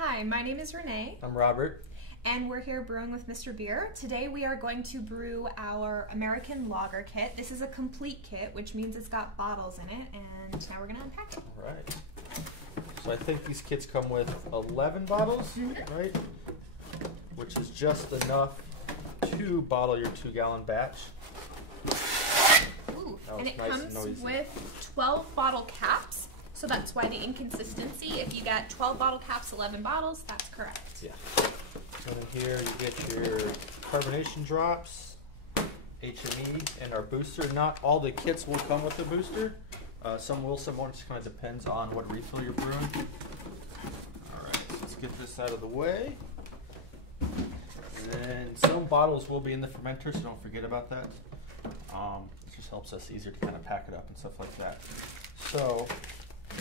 Hi, my name is Renee. I'm Robert. And we're here brewing with Mr.Beer. Today we are going to brew our American Lager kit. This is a complete kit, which means it's got bottles in it, and now we're going to unpack it. All right. So I think these kits come with 11 bottles, right? Which is just enough to bottle your 2-gallon batch. Ooh, and it comes with 12 bottle caps. So that's why the inconsistency. If you get 12 bottle caps, 11 bottles, that's correct. Yeah. And then here you get your carbonation drops, HME, and our booster. Not all the kits will come with a booster. Some will, some won't. It just kind of depends on what refill you're brewing. All right, so let's get this out of the way. And then some bottles will be in the fermenter, so don't forget about that. It just helps us easier to kind of pack it up and stuff like that. So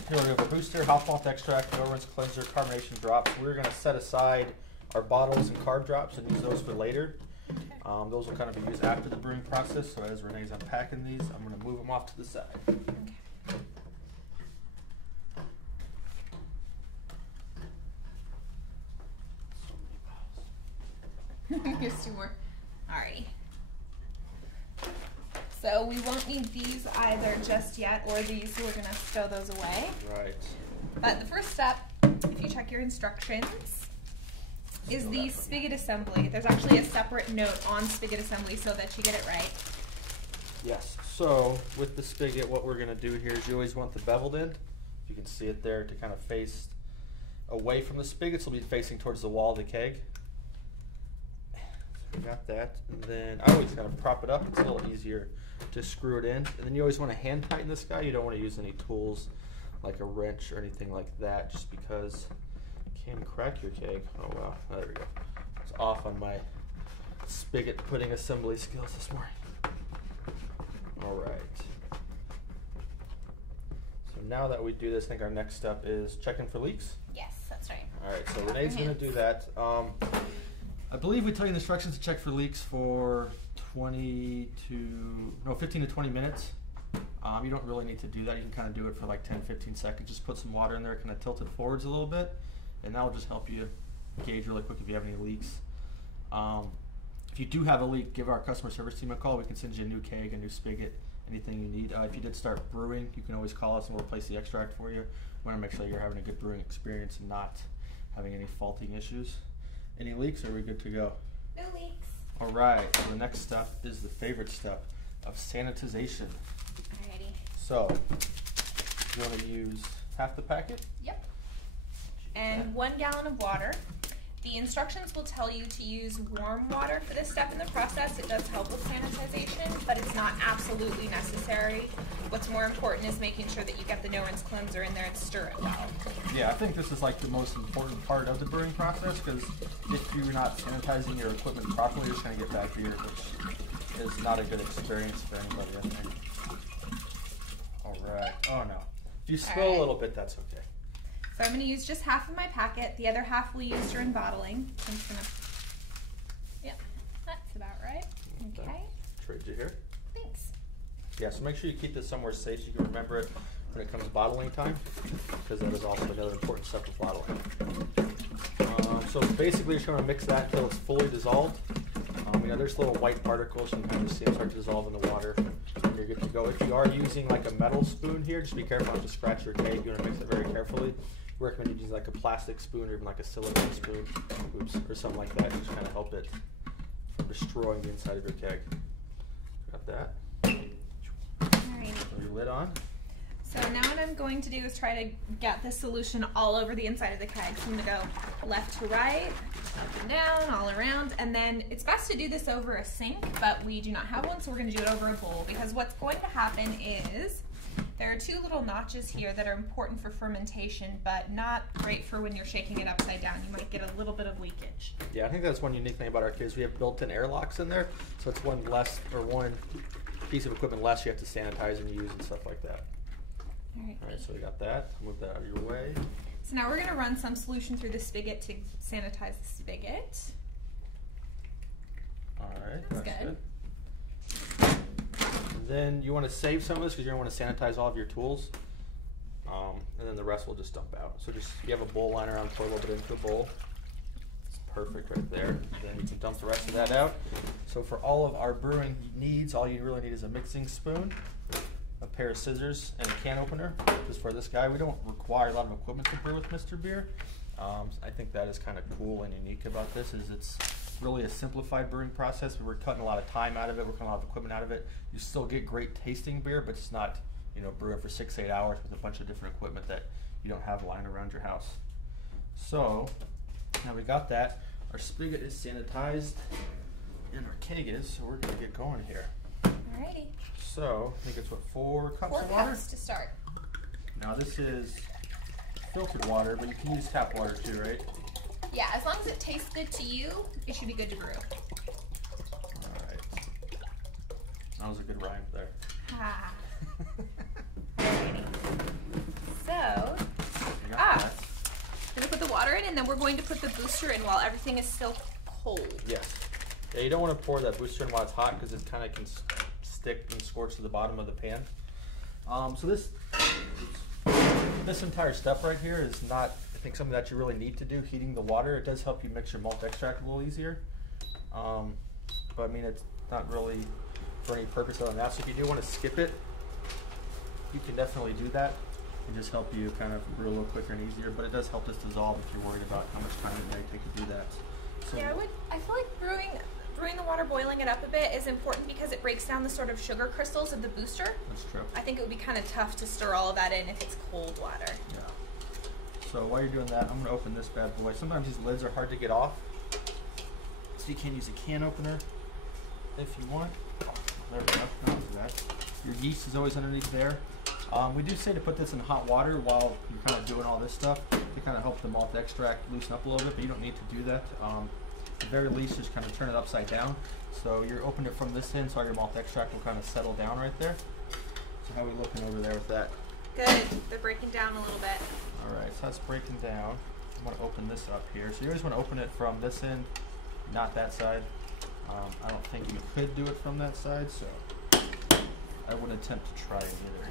here we have a booster, hop malt extract, no rinse cleanser, carbonation drops. We're going to set aside our bottles and carb drops and use those for later. Those will kind of be used after the brewing process. So as Renee's unpacking these, I'm going to move them off to the side. Here's 2 more. Alrighty. So we won't need these either just yet, or these, so we're going to stow those away. Right. But the first step, if you check your instructions, is the spigot assembly. There's actually a separate note on spigot assembly so that you get it right. Yes. So with the spigot, what we're going to do here is you always want the beveled end. You can see it there to kind of face away from the spigot, so it'll be facing towards the wall of the keg. So we got that. And then I always kind of prop it up. It's a little easier to screw it in. And then you always want to hand tighten this guy. You don't want to use any tools like a wrench or anything like that, just because it can crack your keg. Oh wow, there we go. It's off on my spigot pudding assembly skills this morning. All right. So now that we do this, I think our next step is checking for leaks. Yes, that's right. All right, so Renee's going to do that. I believe we tell you the instructions to check for leaks for 15 to 20 minutes. You don't really need to do that. You can kind of do it for like 10-15 seconds. Just put some water in there, kind of tilt it forwards a little bit, and that will just help you gauge really quick if you have any leaks. If you do have a leak, give our customer service team a call. We can send you a new keg, a new spigot, anything you need. If you did start brewing, you can always call us and we'll replace the extract for you. We want to make sure you're having a good brewing experience and not having any faulting issues. Any leaks, or are we good to go? No leaks. All right, so the next step is the favorite step of sanitization. Alrighty. So, you want to use half the packet? Yep. And 1 gallon of water. The instructions will tell you to use warm water for this step in the process. It does help with sanitization, but it's not absolutely necessary. What's more important is making sure that you get the no-rinse cleanser in there and stir it well. Yeah, I think this is like the most important part of the brewing process, because if you're not sanitizing your equipment properly, you're just going to get bad beer, which is not a good experience for anybody, I think. All right. Oh no. If you spill a little bit, that's okay. So I'm going to use just half of my packet. The other half we'll use during bottling. I'm just going to, yep, that's about right. Okay. Trade you here. Thanks. Yeah, so make sure you keep this somewhere safe so you can remember it when it comes bottling time, because that is also another important step of bottling. So basically you're just going to mix that until it's fully dissolved. There's little white particles, you can kind of see them start to dissolve in the water, and you're good to go. If you are using like a metal spoon here, just be careful not to scratch your keg. You want to mix it very carefully. We recommend using like a plastic spoon or even like a silicone spoon, or something like that, to just kind of help it from destroying the inside of your keg. Got that. Alright. Throw your lid on. So now what I'm going to do is try to get this solution all over the inside of the keg. So I'm going to go left to right, up and down, all around, and then it's best to do this over a sink, but we do not have one, so we're going to do it over a bowl, because what's going to happen is there are 2 little notches here that are important for fermentation, but not great for when you're shaking it upside down. You might get a little bit of leakage. Yeah, I think that's one unique thing about our kits. We have built-in airlocks in there, so it's one piece of equipment less you have to sanitize and use and stuff like that. All right, so we got that. Move that out of your way. So now we're going to run some solution through the spigot to sanitize the spigot. All right, that's good. Then you want to save some of this because you're going to want to sanitize all of your tools. and then the rest will just dump out. So just, if you have a bowl lying around, pour a little bit into a bowl. It's perfect right there. And then you can dump the rest of that out. So for all of our brewing needs, all you really need is a mixing spoon, a pair of scissors, and a can opener. Because for this guy, we don't require a lot of equipment to brew with Mr.Beer. I think that is kind of cool and unique about this, is it's really a simplified brewing process. We're cutting a lot of time out of it, we're cutting a lot of equipment out of it. You still get great tasting beer, but it's not, you know, brewing for 6-8 hours with a bunch of different equipment that you don't have lying around your house. So now we got that. Our spigot is sanitized and our keg is, so we're gonna get going here. Alrighty. So I think it's what, 4 cups 4 of water? cups to start. Now this is filtered water, but you can use tap water too, right? Yeah, as long as it tastes good to you, it should be good to brew. Alright. That was a good rhyme there. Ha. Alrighty. So, That. we're gonna put the water in, and then we're going to put the booster in while everything is still cold. Yes. Yeah, you don't want to pour that booster in while it's hot because it kind of can stick and scorch to the bottom of the pan. So this entire step right here is not, I think, something that you really need to do, heating the water. It does help you mix your malt extract a little easier. But I mean, it's not really for any purpose other than that. So if you do want to skip it, you can definitely do that. It just help you kind of brew a little quicker and easier, but it does help this dissolve if you're worried about how much time it might take to do that. So Yeah, I feel like brewing the water, boiling it up a bit is important because it breaks down the sort of sugar crystals of the booster. that's true. I think it would be kind of tough to stir all of that in if it's cold water. Yeah. So while you're doing that, I'm going to open this bad boy. Sometimes these lids are hard to get off, so you can use a can opener if you want. There we go. Not too bad. Your yeast is always underneath there. We do say to put this in hot water while you're kind of doing all this stuff to kind of help the malt extract loosen up a little bit, but you don't need to do that. At the very least, just kind of turn it upside down. So you're opening it from this end, so all your malt extract will kind of settle down right there. So how are we looking over there with that? Good. They're breaking down a little bit. All right, so that's breaking down. I'm going to open this up here. So you always want to open it from this end, not that side. I don't think you could do it from that side, so I wouldn't attempt to try it either.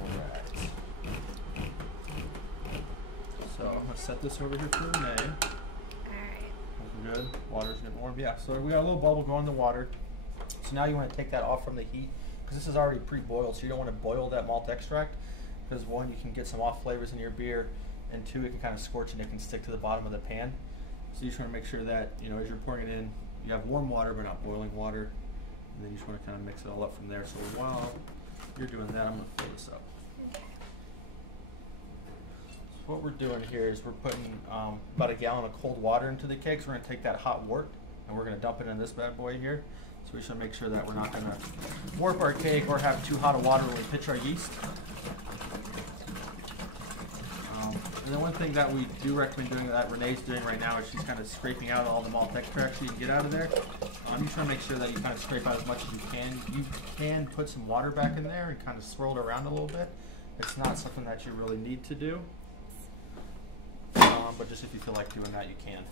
Alright. So I'm going to set this over here for Renae. Alright. Looking good. Water's getting warm. Yeah, so we got a little bubble going in the water. So now you want to take that off from the heat because this is already pre-boiled, so you don't want to boil that malt extract because one, you can get some off flavors in your beer, and two, it can kind of scorch and it can stick to the bottom of the pan. So you just want to make sure that, you know, as you're pouring it in, you have warm water but not boiling water. And then you just want to kind of mix it all up from there. So while you're doing that, I'm going to fill this up. Okay. So what we're doing here is we're putting about a gallon of cold water into the keg. So we're going to take that hot wort and we're going to dump it in this bad boy here. So we should make sure that we're not going to warp our keg or have too hot of water when we pitch our yeast. And then one thing that we do recommend doing, that Renae's doing right now, is she's kind of scraping out all the malt extract so you can get out of there. You just want to make sure that you kind of scrape out as much as you can. You can put some water back in there and kind of swirl it around a little bit. It's not something that you really need to do. But just if you feel like doing that, you can.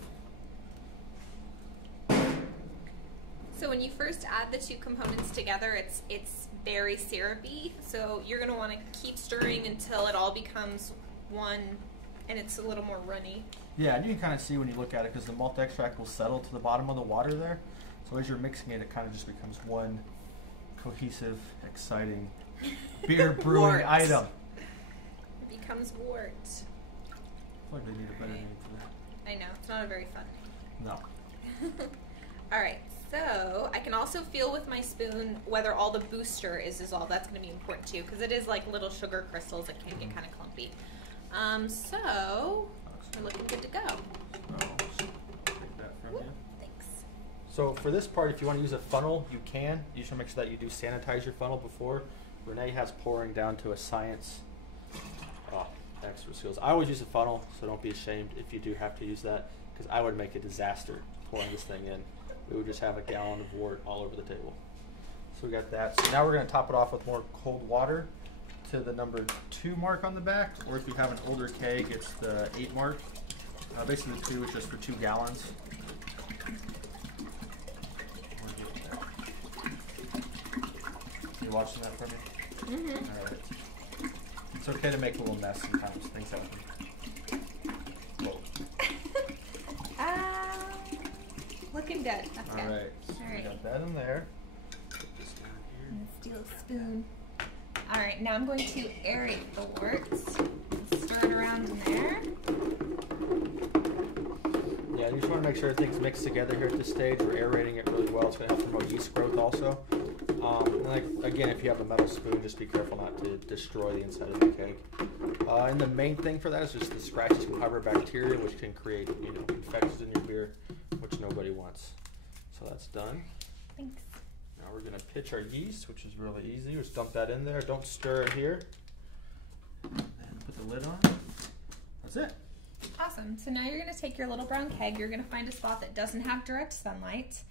So when you first add the two components together, it's very syrupy. So you're going to want to keep stirring until it all becomes one and it's a little more runny. Yeah, and you can kind of see when you look at it because the malt extract will settle to the bottom of the water there. So as you're mixing it, it kind of just becomes one cohesive, exciting beer brewing item. It becomes wort. I feel like they need a better name for that. I know, it's not a very fun name. No. Alright, so I can also feel with my spoon whether all the booster is dissolved. That's going to be important too because it is like little sugar crystals that can get kind of clumpy. So we're looking good to go. Take that from you. Thanks. So for this part, if you want to use a funnel, you can. You should make sure that you do sanitize your funnel before. Renae has pouring down to a science. Oh, extra skills. I always use a funnel, so don't be ashamed if you do have to use that, because I would make a disaster pouring this thing in. We would just have a gallon of wort all over the table. So we got that. So now we're going to top it off with more cold water to the number 2 mark on the back, or if you have an older keg, it's the 8 mark. Basically the 2 is just for 2 gallons. You watching that for me? All right. It's okay to make a little mess sometimes. Things happen. Whoa. Looking good. That's good. All right. So we got that in there. Put this down here. And steal a spoon. All right, now I'm going to aerate the worts. Stir it around in there. Yeah, you just want to make sure everything's mixed together here at this stage. We're aerating it really well. It's going to help promote yeast growth also. And like, again, if you have a metal spoon, just be careful not to destroy the inside of the keg. And the main thing for that is just the scratches can harbor bacteria, which can create, you know, infections in your beer, which nobody wants. So that's done. Thanks. Now we're going to pitch our yeast, which is really easy. Just dump that in there. Don't stir it here. And put the lid on. That's it. Awesome. So now you're going to take your little brown keg. You're going to find a spot that doesn't have direct sunlight.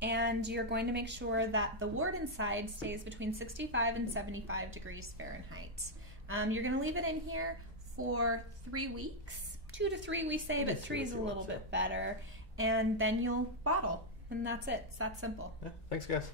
And you're going to make sure that the wort inside stays between 65 and 75 degrees Fahrenheit. You're going to leave it in here for 3 weeks. 2 to 3 we say, but 3 is a little bit better. And then you'll bottle. And that's it. It's that simple. Yeah, thanks guys.